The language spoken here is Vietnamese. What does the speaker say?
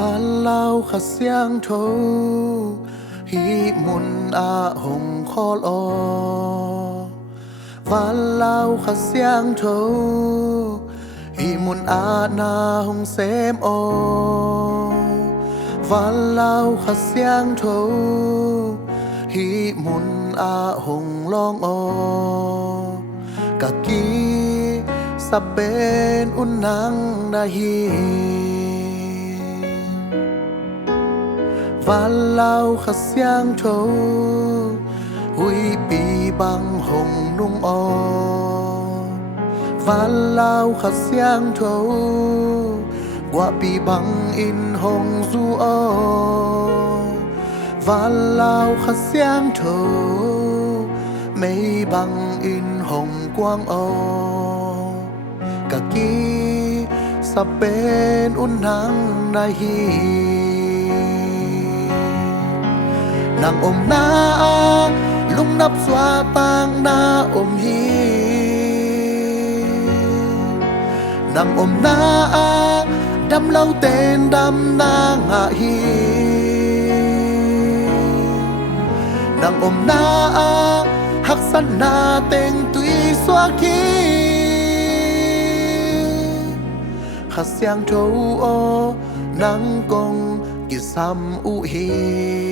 và lao khát xiang thấu hi mun a hồng khó lo và lao khát xiang thấu hi mun a na hồng xem o và lao khát xiang thấu hi mun a hồng long o cả kỳ sắp bên un nắng đã hi và lao khát xiang thấu hui bị băng hồng nung o và lao khát xiang thấu qua bị băng in hồng du o và lao khát xiang thấu mây băng in hồng quang o cả kỳ sắp bên un nắng đã hi nàng ôm na lung nắp xoa tang na ôm hi nàng ôm na đâm lâu tên đâm na ngạ hi nàng ôm na hắc săn na tên tuy xoa khi khát xiang thấu o nắng công kỳ sam u hi